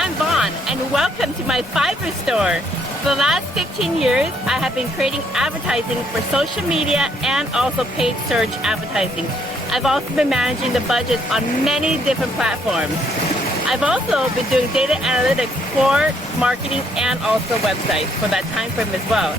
I'm Vaughn, and welcome to my Fiverr store. For the last 15 years, I have been creating advertising for social media and also paid search advertising. I've also been managing the budgets on many different platforms. I've also been doing data analytics for marketing and also websites for that time frame as well.